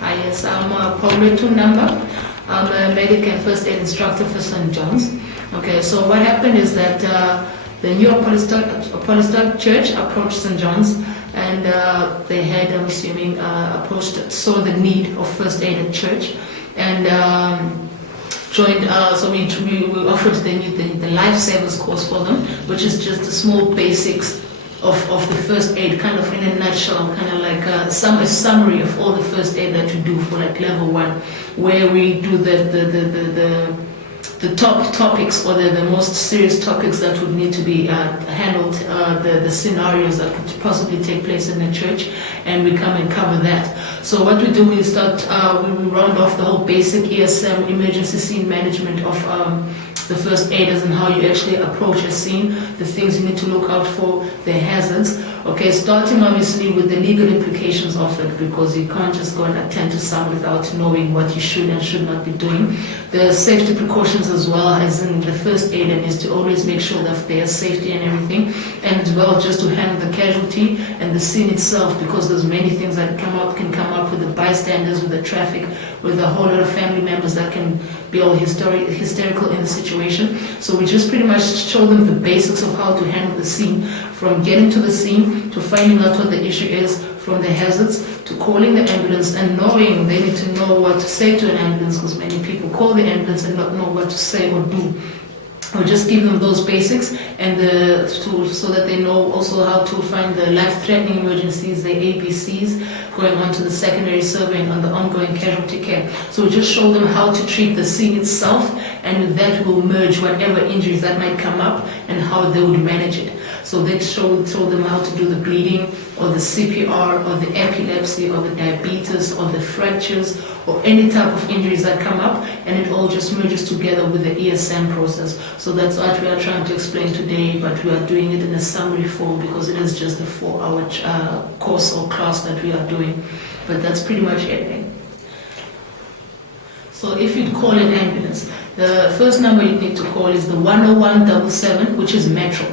Hi, yes, I'm Paula Tunamba. I'm a medic and first aid instructor for St. John's. Okay, so what happened is that the new Apostolic Church approached St. John's, and they had, I'm assuming, saw the need of first aid at church, and joined. So we offered the lifesavers course for them, which is just the small basics of the first aid, kind of in a nutshell, kind of like a summary of all the first aid that you do for like level 1, where we do the top topics, or the most serious topics that would need to be handled, the scenarios that could possibly take place in the church, and we come and cover that. So what we do, we round off the whole basic ESM, emergency scene management of the first aiders, and how you actually approach a scene, the things you need to look out for, the hazards. Okay, starting obviously with the legal implications of it, because you can't just go and attend to someone without knowing what you should and should not be doing. The safety precautions as well, as in the first aider is to always make sure that their safety and everything, and as well just to handle the casualty and the scene itself, because there's many things that can come up with the bystanders, with the traffic, with a whole lot of family members that can be all hysterical in the situation. So we just pretty much show them the basics of how to handle the scene, from getting to the scene, to finding out what the issue is, from the hazards, to calling the ambulance, and knowing they need to know what to say to an ambulance, because many people call the ambulance and not know what to say or do. Or just give them those basics, and so that they know also how to find the life-threatening emergencies, the ABCs, going on to the secondary survey and on the ongoing casualty care. So we just show them how to treat the scene itself, and with that we'll merge whatever injuries that might come up and how they would manage it. So they show them how to do the bleeding, or the CPR, or the epilepsy, or the diabetes, or the fractures, or any type of injuries that come up, and it all just merges together with the ESM process. So that's what we are trying to explain today, but we are doing it in a summary form, because it is just a 4-hour course or class that we are doing. But that's pretty much it. So if you call an ambulance, the first number you need to call is the 10177, which is Metro.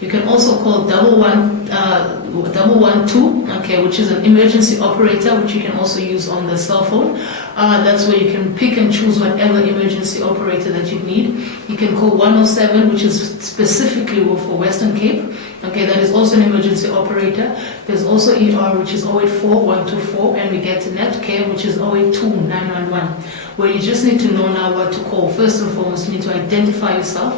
You can also call 112, okay, which is an emergency operator, which you can also use on the cell phone. That's where you can pick and choose whatever emergency operator that you need. You can call 107, which is specifically for Western Cape. Okay, that is also an emergency operator. There's also ER, which is 084-124, and we get to net care, which is 082-911, where you just need to know now what to call. First and foremost, you need to identify yourself.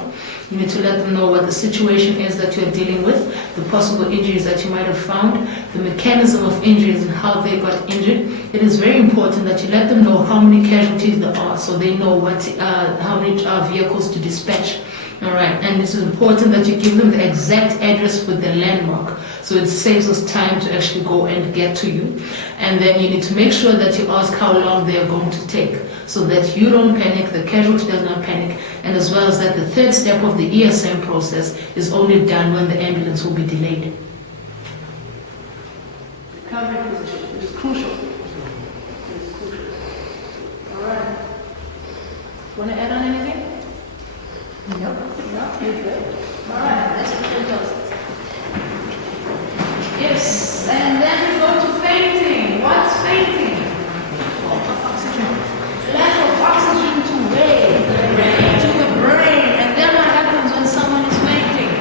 You need to let them know what the situation is that you're dealing with, the possible injuries that you might have found, the mechanism of injuries and how they got injured. It is very important that you let them know how many casualties there are, so they know how many vehicles to dispatch. All right, and it's important that you give them the exact address with the landmark, so it saves us time to actually go and get to you. And then you need to make sure that you ask how long they are going to take, so that you don't panic, the casualty does not panic, and as well as that the third step of the ESM process is only done when the ambulance will be delayed. Recovery position is crucial. All right. Want to add on anything? No, you're good. All right, let's put it on. Yes, and then we go to fainting. What's fainting? Lack of oxygen to the brain. And then what happens when someone is fainting?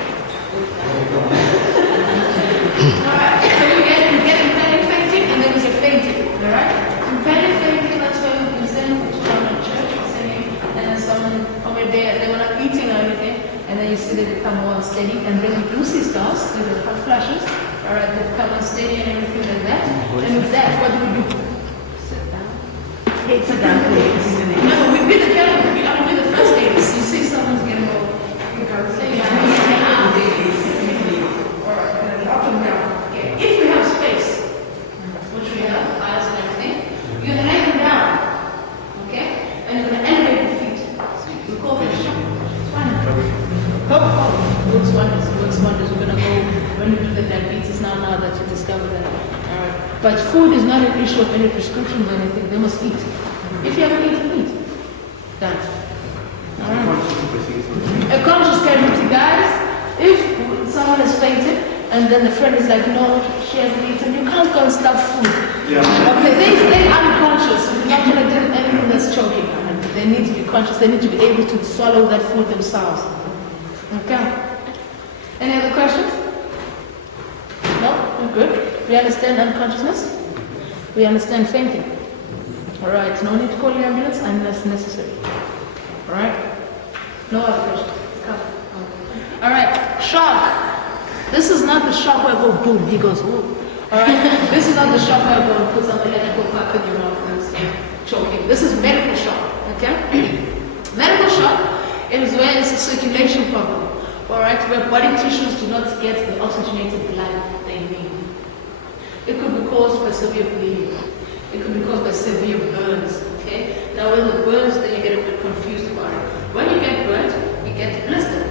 All right, so we get panic fainting, and then we get fainting. All right? In panic fainting, that's why we can send to our church or singing, and then someone over there, they were not eating or anything, and then you see that they come all steady, and then we do see stars with the hot flashes. All right, they come on steady and everything like that. And with that, what do we do? Sit down. Sit down, please. No, we be the kind of, we are the first aiders. You see someone's getting over. Say, yeah, all right, up and down. Okay. If we have space, which we have, eyes and everything, you're gonna hang them down. Okay? And you're gonna elevate your feet. We call it works wonders. We're gonna go when we do the diabetes now that you discover that. Alright. But food is not an issue of any prescriptions or anything. They must eat. If you haven't eaten, eat. Done. Alright. A conscious casualty, guys. If someone has fainted, and then the friend is like, no, she hasn't eaten. You can't go and stuff food. Yeah. Okay, they're unconscious. You're not going to do anything that's choking. They need to be conscious. They need to be able to swallow that food themselves. Okay. Any other questions? No? We're good. We understand unconsciousness? We understand fainting. Alright, no need to call the ambulance unless necessary. Alright? No other questions? Come. Alright, shock. This is not the shock where I go boom, he goes ooh. Alright? This is not the shock where I go and put some electrical pack in your mouth and choking. This is medical shock. Okay? Medical shock is where it's a circulation problem. Alright, where body tissues do not get the oxygenated blood they need. It could be caused by severe bleeding. It could be caused by severe burns. Okay? Now when the burns, then you get a bit confused about it. When you get burnt, you get blistered.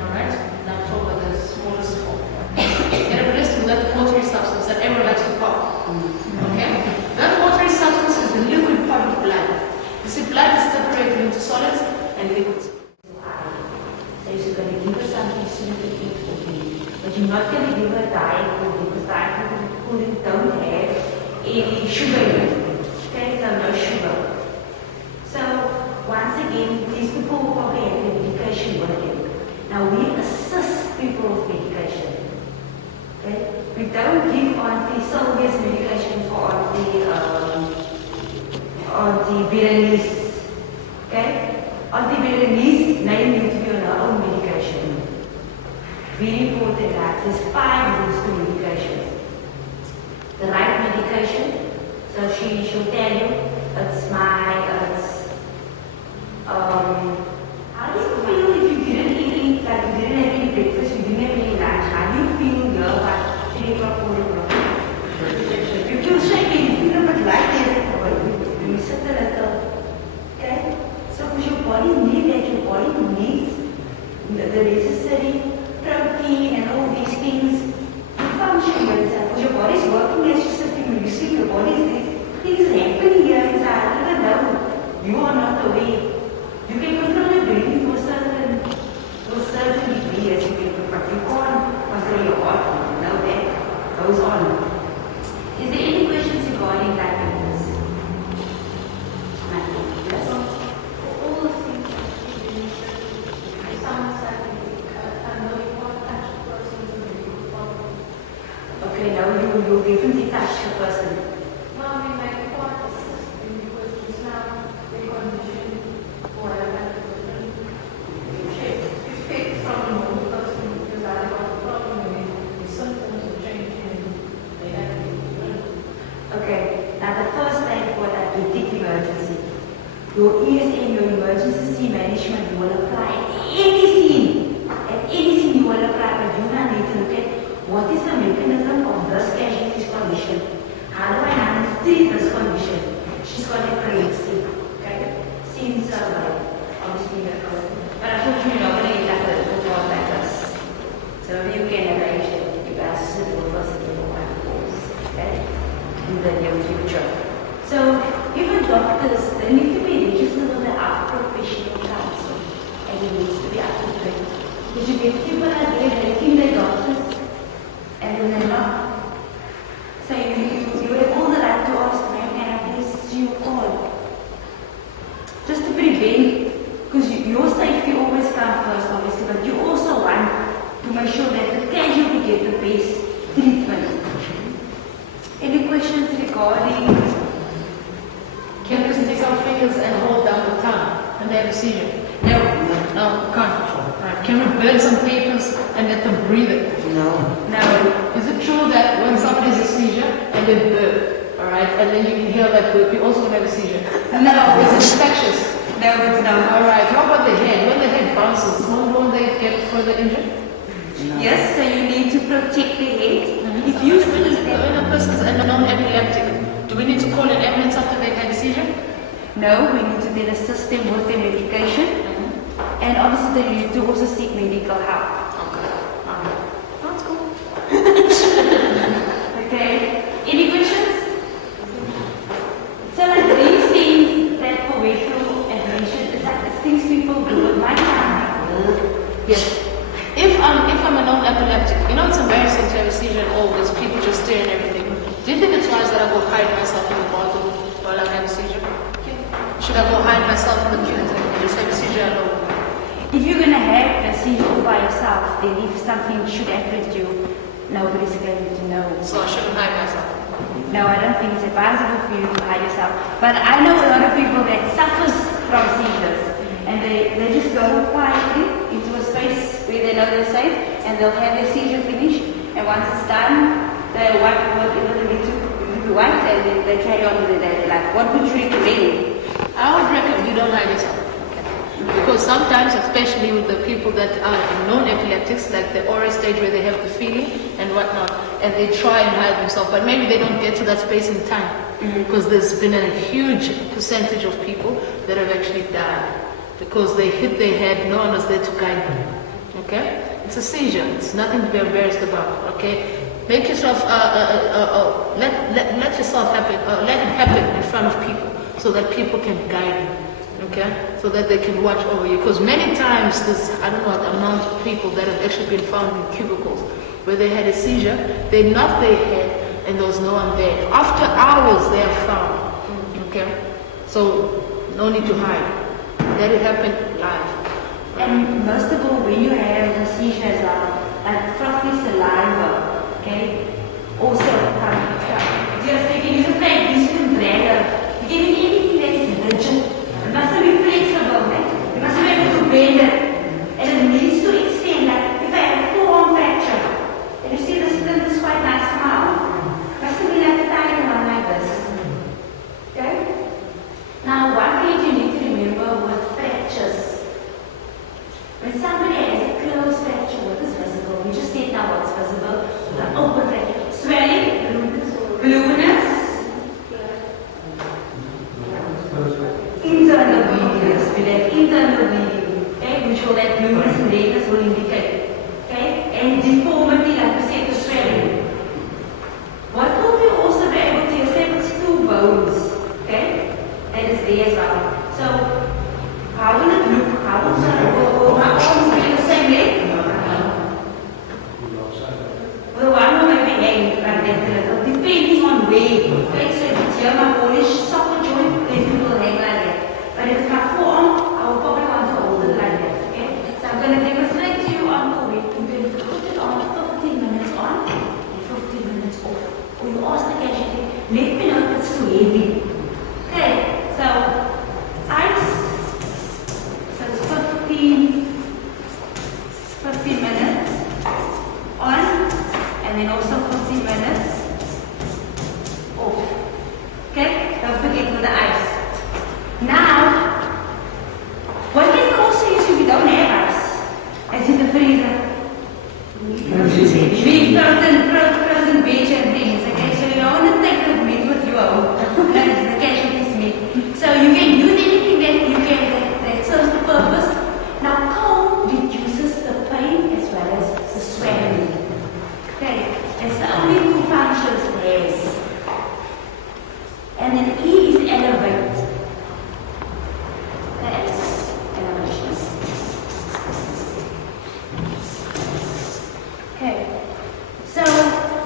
Alright? Now I'm talking about the smallest form. You get a blister with that watery substance that everyone likes to pop. Okay? That watery substance is the liquid part of blood. You see, blood is separated into solids and liquids. So you're going to give her something soon to eat for me. But you're not going to give her diet food because diet food don't have any sugar in it. Okay, so no sugar. So once again, these people will probably have their medication working. Now we assist people with medication. Okay? We don't give Auntie Sylvia's medication for Auntie Berenice. Okay? Auntie Berenice now need to be on her own medication. Very important that there's 5 rules to medication. The right medication, so she'll tell you, how do you feel if you didn't eat, like you didn't have any breakfast, you didn't have any lunch, how do you feel here by 3 o'clock, 4 o'clock? You feel shaky, you feel a bit lightheaded, you sit a little, okay? So because your body needs that, your body needs the necessary protein and all these things to function with itself. Because your body is working as you're sitting, when you sleep, your body is things happening here inside, even though you are not aware. You can control your breathing to a certain degree as you can, but you can't control your heart. Now that goes on. Is there any questions regarding diabetes? Yes? All the things that she did, it sounds like I know you want to touch the person to make you follow. Okay, now you definitely touch the person. Well, I mean, like, what assist him because he's now the condition or whatever. It's fixed from the moment the person because I got a problem and the symptoms are changing and they have to be. Okay, now the first thing for diabetic emergency. Your ESN, your emergency management, you will apply at any scene. At any scene you will apply, but you now need to look at what is the mechanism of this casualty's condition. How do I now treat this condition? She's got a pregnancy, okay? Since obviously, but unfortunately you're not going to get like a report like this. So you can arrange it. You guys to sit with us and do one course, okay? In the near future. So even doctors, they need to be registered with the professional council, and it needs to be up to date. Because you get people out there making their doctors, and then they're not. So you have all the right to ask, ma'am, can I please see your call? Just to prevent, because your safety always comes first, obviously, but you also want to make sure that the casualty get the best treatment. Any questions regarding? Can you stick our fingers and hold down the tongue and they have a seizure? No. No, can't. Right. Can we burn some papers and let them breathe it? No. Now, is it true that when somebody has a seizure and they burp, alright, and then you inhale that burp, you also have a seizure? No. Is it infectious? No, it's not. Alright, how about the head? When the head bounces, won't they get further injured? No. Yes, so you need to protect the head. If you see when a person is a non-epileptic, do we need to call an ambulance after they've had a seizure? no, we need to then assist them with their medication. And obviously they need to also seek medical help. Okay. Alright. That's cool. Okay. Any questions? So like these things that Povetro had mentioned is like the things people do at my time. Yes. If I'm a non-epileptic, you know it's embarrassing it's wise that I go hide myself in the bathroom while I have a seizure? Should I go hide myself in the kitchen and just have a seizure alone? If you're going to have a seizure all by yourself, then if something should happen to you, nobody's going to know. So I shouldn't hide myself. No, I don't think it's advisable for you to hide yourself. But I know a lot of people that suffers from seizures, and they just go quietly into a space where they know they're safe, and they'll have their seizure finished, and once it's done, they wipe whatever they need to be wiped, and then they carry on with their daily life. What would you recommend? I would recommend you don't hide yourself. Because sometimes, especially with the people that are non-epileptics, like the oral stage where they have the feeling and whatnot, and they try and hide themselves, but maybe they don't get to that space in time. Because there's been a huge percentage of people that have actually died because they hit their head, no one was there to guide them. Okay? It's a seizure. It's nothing to be embarrassed about. Okay? Make yourself, let yourself happen, let it happen in front of people so that people can guide you. Okay, so that they can watch over you. Because many times there's, I don't know the amount of people that have actually been found in cubicles where they had a seizure, they knocked their head and there was no one there. After hours they are found. Okay, so no need to hide. Let it happen live. And most of all, when you have the seizures, like frothy saliva, okay, also just you can use a plate, use a blender, you can use anything that is rigid. It must be flexible, right? You must be able to bend it. And it needs to extend. Like if I have a forearm fracture, and you see the splint is quite nice now, it must be like a tiny one like this. Okay? Now, one thing you need to remember with fractures, when somebody has a closed fracture, what is visible? We just said now what's visible. The open fracture. Swelling, blueness, internal bleeding, we have internal bleeding, okay, which will have blueness and redness will indicate, okay, and deformity, like we said, the swelling. What will we also be able to say? It's two bones, okay, that is there as well. So, how will it look? How will my arms be the same length? Well, one will maybe hang like that a little, depending on where, okay, so if it's here, my Polish socket joint, then it will hang like that. But if it's my forearm, I will probably want to hold it like that, okay? So I'm going to demonstrate to you on the way. You're going to put it on 15 minutes on and 15 minutes off. Or you ask the cashier, let me know if it's too heavy. Okay, so ice, so it's 15 minutes on, and then also 15 minutes off. Okay, don't forget with the ice. Now, what can cause you if you don't have ice? As in the freezer. Big frozen veg and things, okay? So you don't want to take the meat with you home. That's the casualties meat. So you can use anything that you can that serves the purpose. Now cold reduces the pain as well as the swelling. Okay, it's the only two functions it has. And then E is elevate. That's elevation. Okay, so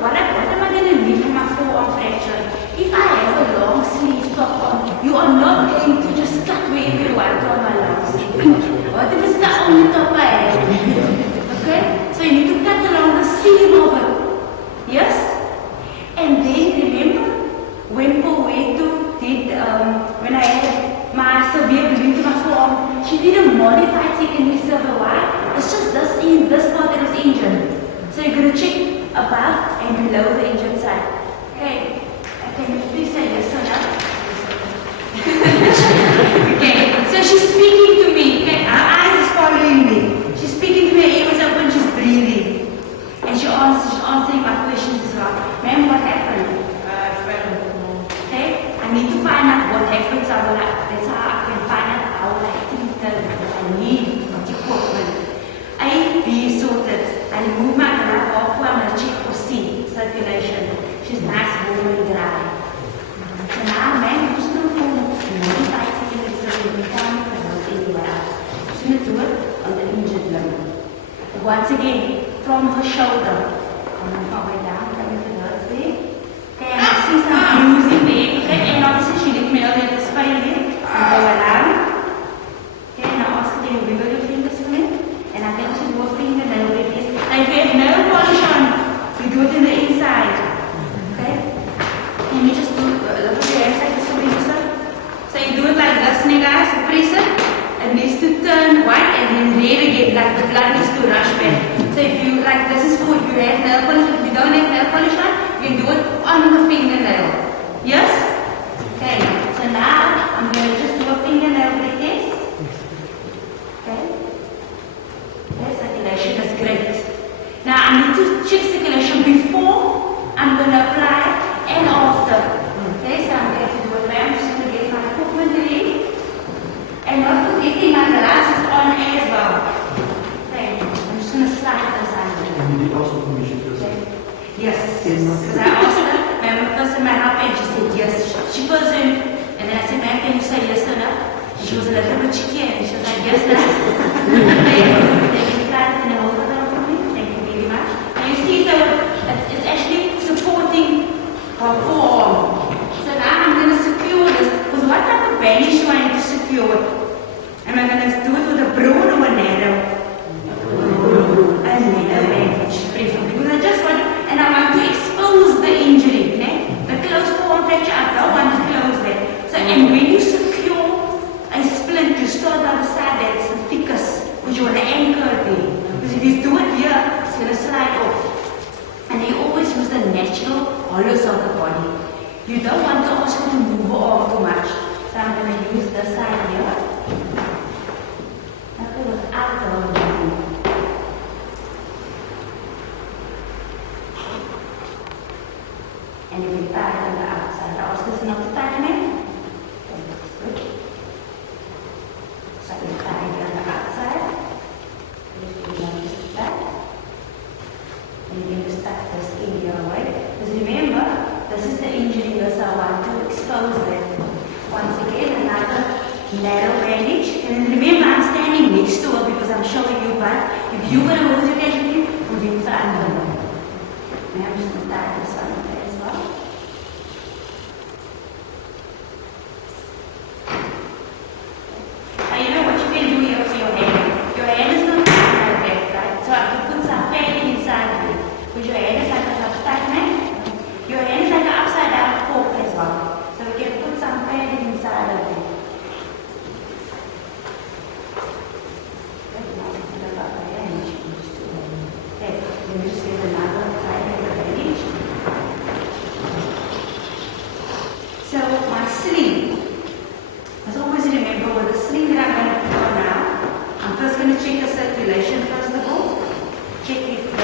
what am I going to need for my forearm fracture? If I have a long sleeve top on, you are not going to just cut wherever you want on my long sleeve. What if it's the only top I have? Okay, so you need to cut along the seam of it. Yes? And then remember when Poeto did, when I had my severe bleeding to my forearm, she did a modified secondary silver. Why? It's just this part that was injured. So you're going to check above and below the injured side. Okay, can you please say yes or no? Okay, so she's speaking to me. Okay, her eyes is following me. She's speaking to me, her ear was open, she's breathing. And she's answering my questions as well. Ma'am, what happened? Okay, I need to find out what happened. So that's how I can find out how I treat I need equipment. A, B sorted. I remove my glove off. I'm going to check for C, circulation. She's nice, warm and dry. So now, man, who's going to modify secondary surgery? We can't promote anywhere else. She's going to do it on the injured limb. Once again, from her shoulder, coming all the way down, coming to the earth there. Okay, and I see you just do look at your hands like this for me, sir? So you do it like this, guys. You press it. It needs to turn white and then red again, like the blood needs to rush back. So if you like, this is for if you have nail polish. If you don't have nail polish on, you can do it on the fingernail. Yes? Okay. So now I'm going to just do a fingernail test. Okay. Okay, circulation is great. Now I need to check circulation before I'm going to apply and after. Okay, so I'm going to do it now. I'm just going to get my equipment ready. And not forgetting my glass is on as well. Okay, I'm just going to slide this out. And you need also permission to Okay. Yes, because I asked her, my first in my help and she said yes. She was in, and then I said, ma'am, can you say yes or no? She was a little bit cheeky and she was like, yes, sir. Thank you, slide and hold it down for me. Thank you very much. And you see, so it's actually supporting her forearm. So now I'm going to secure this. With what type of bandage do I need to secure it? Am I going to do it with a broad or a narrow? A narrow bandage, preferably. Because I just want to, and I want to expose the injury. The closed forearm fracture, I don't want to close that. So, and when you secure a splint, you start on the side that's the thickest, because you want to anchor it there. Because if you do it here, it's going to slide off. And you always use the natural hollows of the body. You don't want to also to move your arm too much. So I'm going to use this side here. Okay, without the movement. And you can tie it on the outside. I ask this not to tighten it. Okay, that's good. So I can tie it on the outside. Just do just that. And you can just tuck this in your way. Because remember, this is the injury here, so I want to expose it. Once again, another narrow bandage. And remember, I'm standing next to her because I'm showing you, but if you're going to hold your casualty, put it in front of her. Now I'm just going to tie this one there as well. Now you know what you can do here for your hand. Your hand is not like that, right? So I can put some padding inside of it. Because your hand is like a tight man. Your hand is like an upside down fork as well. So we can put some padding inside of it. Okay, let me just get another bandage. So my sleeve. Let's always remember with the sleeve that I'm going to put on now. I'm first going to check the circulation first of all. Check if the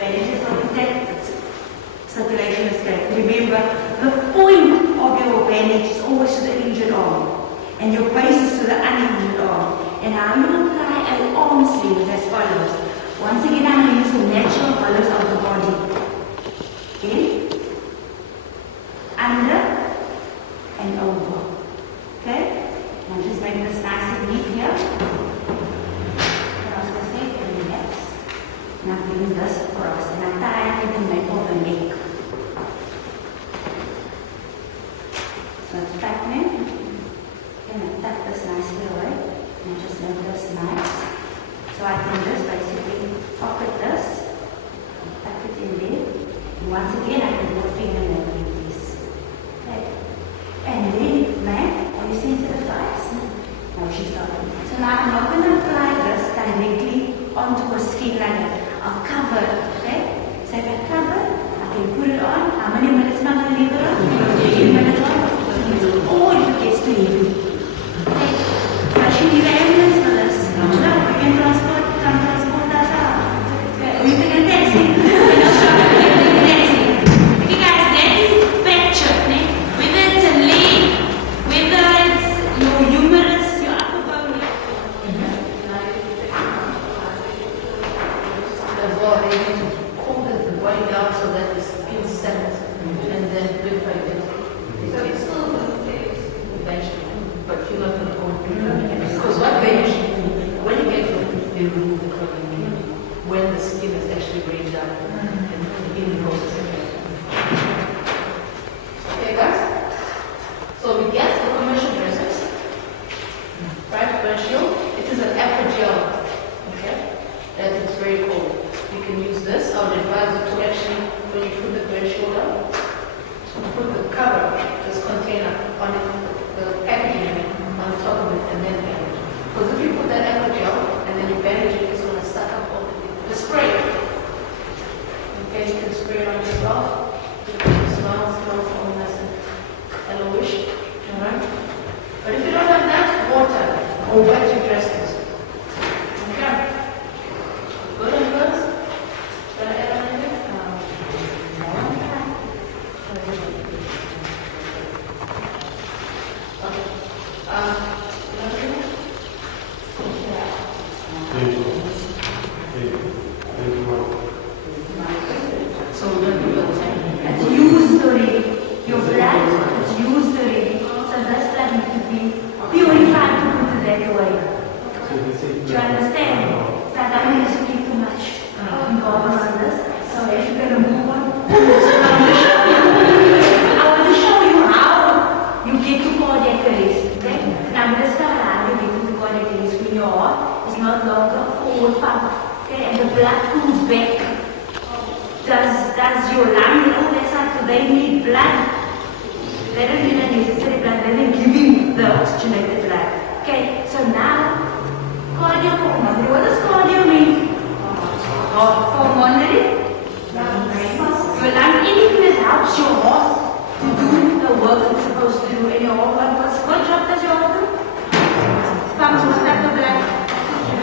bandage is all intact. Circulation is correct. Remember, the point of your bandage is always to the injured arm, and your base is to the uninjured arm. And how you apply an arm sleeve is as follows. Once again, I'm going to use the natural hollows of the body. In, under, and over. Okay? Now just make this nice and neat here. Cross the neck and relax. Now bring this across and I tie it in the middle of the neck. So it's tightening. And I tuck this nicely away. And just make this nice. So I can just basically pocket this, tuck it in there. And once again, I can do a fingernail like this. Okay. And then, man, are you sensitive to ice? No, she's not. So now I'm not going to apply this directly onto her skin like that. I'll cover it, okay? So if I cover it, I can put it on. How many minutes am I going to leave it on? 15 minutes on. Or if it gets too heavy. Okay. But she need an ambulance for this. No, we can transport us out. We can taxi. Taxi. cover this container on it, the packaging on top of it, and then bandage. Because if you put that aqua gel and then you bandage it, it's going to suck up all the spray. Okay, you can spray it on yourself. It smells all nice and yellowish. Alright? But if you don't have that, water or wet your dressings. Okay? Good and good? Should I add anything? So we're going to do the same. It's used already. Your blood, it's used already. So this blood needs to be purified to put it that way. Do you understand? So I don't need to speak too much involved on this. So if you're going to move on, I want to show you how you get to cardiac arrest. Okay? Now I'm going to start how you get to cardiac arrest when your heart is not longer forward pump. Okay? And the blood cools back. Does your lung and all that stuff, so they need blood. They don't need a necessary blood, they're giving the oxygenated blood. Okay, so now, cardiopulmonary. What does cardio mean? Pulmonary? Your lung, anything that helps your heart to do the work it's supposed to do. And your heart, what job does your heart do? Pumps what type of blood?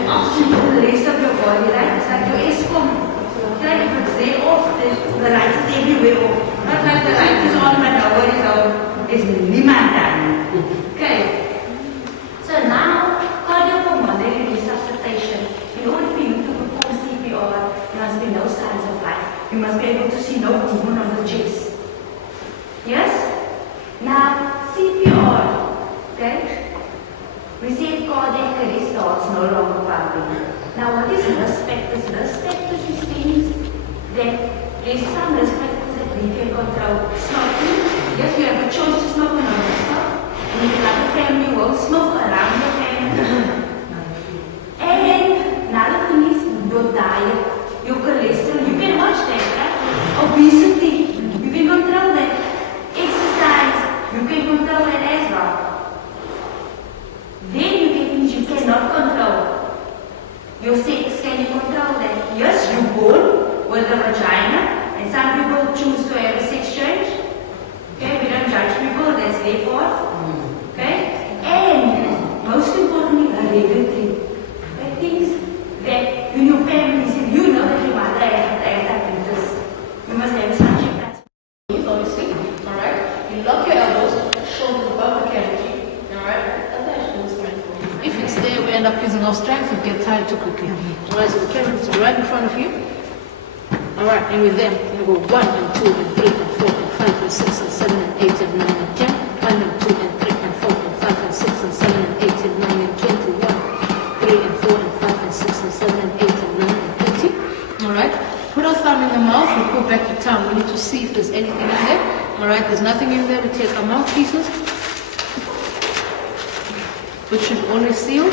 Oxygen to the rest of your body, right? It's like your ESCOM. Okay, if it's there off, the lights is everywhere off. Not like the light is on, but nobody is on. There's niemand done. Okay. So now, cardiopulmonary resuscitation. In order for you to perform CPR, there must be no signs of life. You must be able to see no movement on the chest. Yes? Now, CPR. Okay? We say cardiac arrest starts no longer pumping. Now, what is risk factors? Risk factors is things that there's some risk factors that we can control. Smoking. Yes, you have a choice to smoke or not to smoke. And if you have a family, you won't smoke around your family. And another thing is your diet, your cholesterol. You can watch that, right? Obesity. You can control that. Exercise. You can control that as well. Then you get things you cannot control. Your sex, can you control that? Yes, you're born with a vagina, and some people choose to have a sex change. Okay, we don't judge people, that's their fault. Okay? And most importantly, hereditary. Okay, things that in your family, if you know that your mother has diabetes, you must have something that's Obviously, alright? You lock your elbows, shoulders above the cavity, alright? If it's there, we end up using our strength, we get tired too quickly. Alright, so the camera is right in front of you. Alright, and with them, you go 1 and 2 and 3 and 4 and 5 and 6 and 7 and 8 and 9 and 10. 1 and 2 and 3 and 4 and 5 and 6 and 7 and 8 and 9 and 21. 3 and 4 and 5 and 6 and 7 and 8 and 9 and 30. Alright, put our thumb in the mouth, we pull back the tongue. We need to see if there's anything in there. Alright, there's nothing in there, we take our mouthpieces, which should always seal.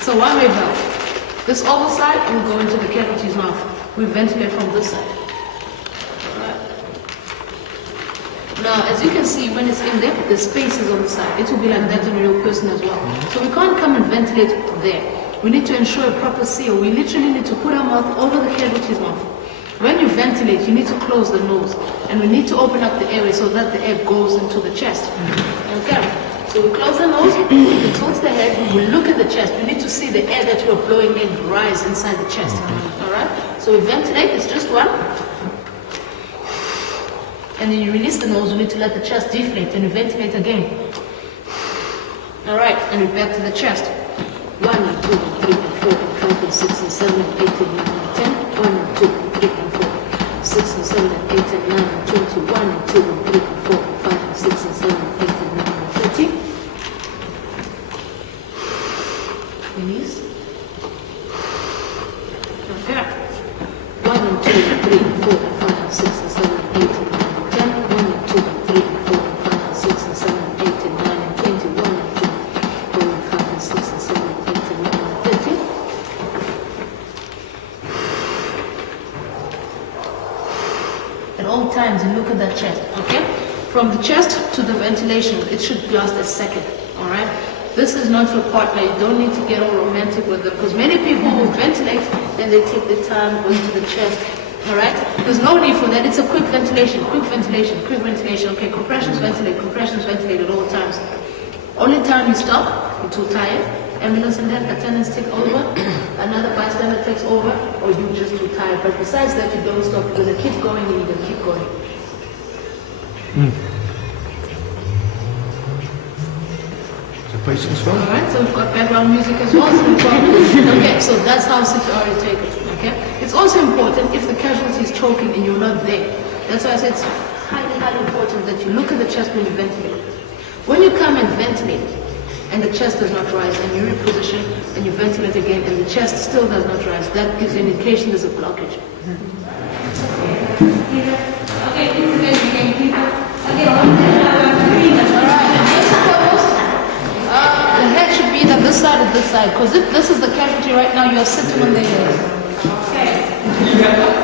So one way valve. This other side will go into the cavity's mouth. We ventilate from this side. Alright. Now, as you can see, when it's in there, the space is on the side. It will be like that in a real person as well. So we can't come and ventilate there. We need to ensure a proper seal. We literally need to put our mouth over the cavity's mouth. When you ventilate, you need to close the nose. And we need to open up the airway so that the air goes into the chest. Okay. So we close the nose, we tilt the head, we look at the chest. We need to see the air that we're blowing in rise inside the chest. Alright? So we ventilate, it's just one. And then you release the nose, we need to let the chest deflate, and you ventilate again. Alright, and we're back to the chest. 1 and 2 and 3 and 4 and 5 and 6 and 7 and 8 and 9 and 10. 1 and 2 and 3 and 4, 6 and 7 and 8 and 9 and 21 and 2 and 3 and 4 and 5 and 6 and 7 and 8 and 9 and 30. Release. Okay. 1 and 2 and 3 and 4 and 5 and 6 and 7 and 8 and 9 and 10. 1 and 2 and 3 and 4 and 5 and 6 and 7 and 8 and 9 and 21 and 2 and 4 and 5 and 6 and 7 and 8 and 9 and 30. At all times, you look at that chest, okay? From the chest to the ventilation, it should last a second, all right? This is not your partner. You don't need to get all romantic with them, because many people will ventilate, then they take the time, go to the chest, all right? There's no need for that. It's a quick ventilation, quick ventilation, quick ventilation. Okay, compressions ventilate at all times. Only time you stop, you're too tired, ambulance attendants take over, another bystander takes over, or you're just too tired. But besides that, you don't stop. You're going to keep going and you're going to keep going. Patients well? Alright, so we've got background music as well. Okay, so that's how CPR you take it. Okay? It's also important if the casualty is choking and you're not there. That's why I said it's highly, highly important that you look at the chest when you ventilate. When you come and ventilate and the chest does not rise and you reposition and you ventilate again and the chest still does not rise, that gives you an indication there's a blockage. Okay, please again, people. Okay, the head should be either this side or this side, because if this is the casualty right now, you are sitting on the head. Okay.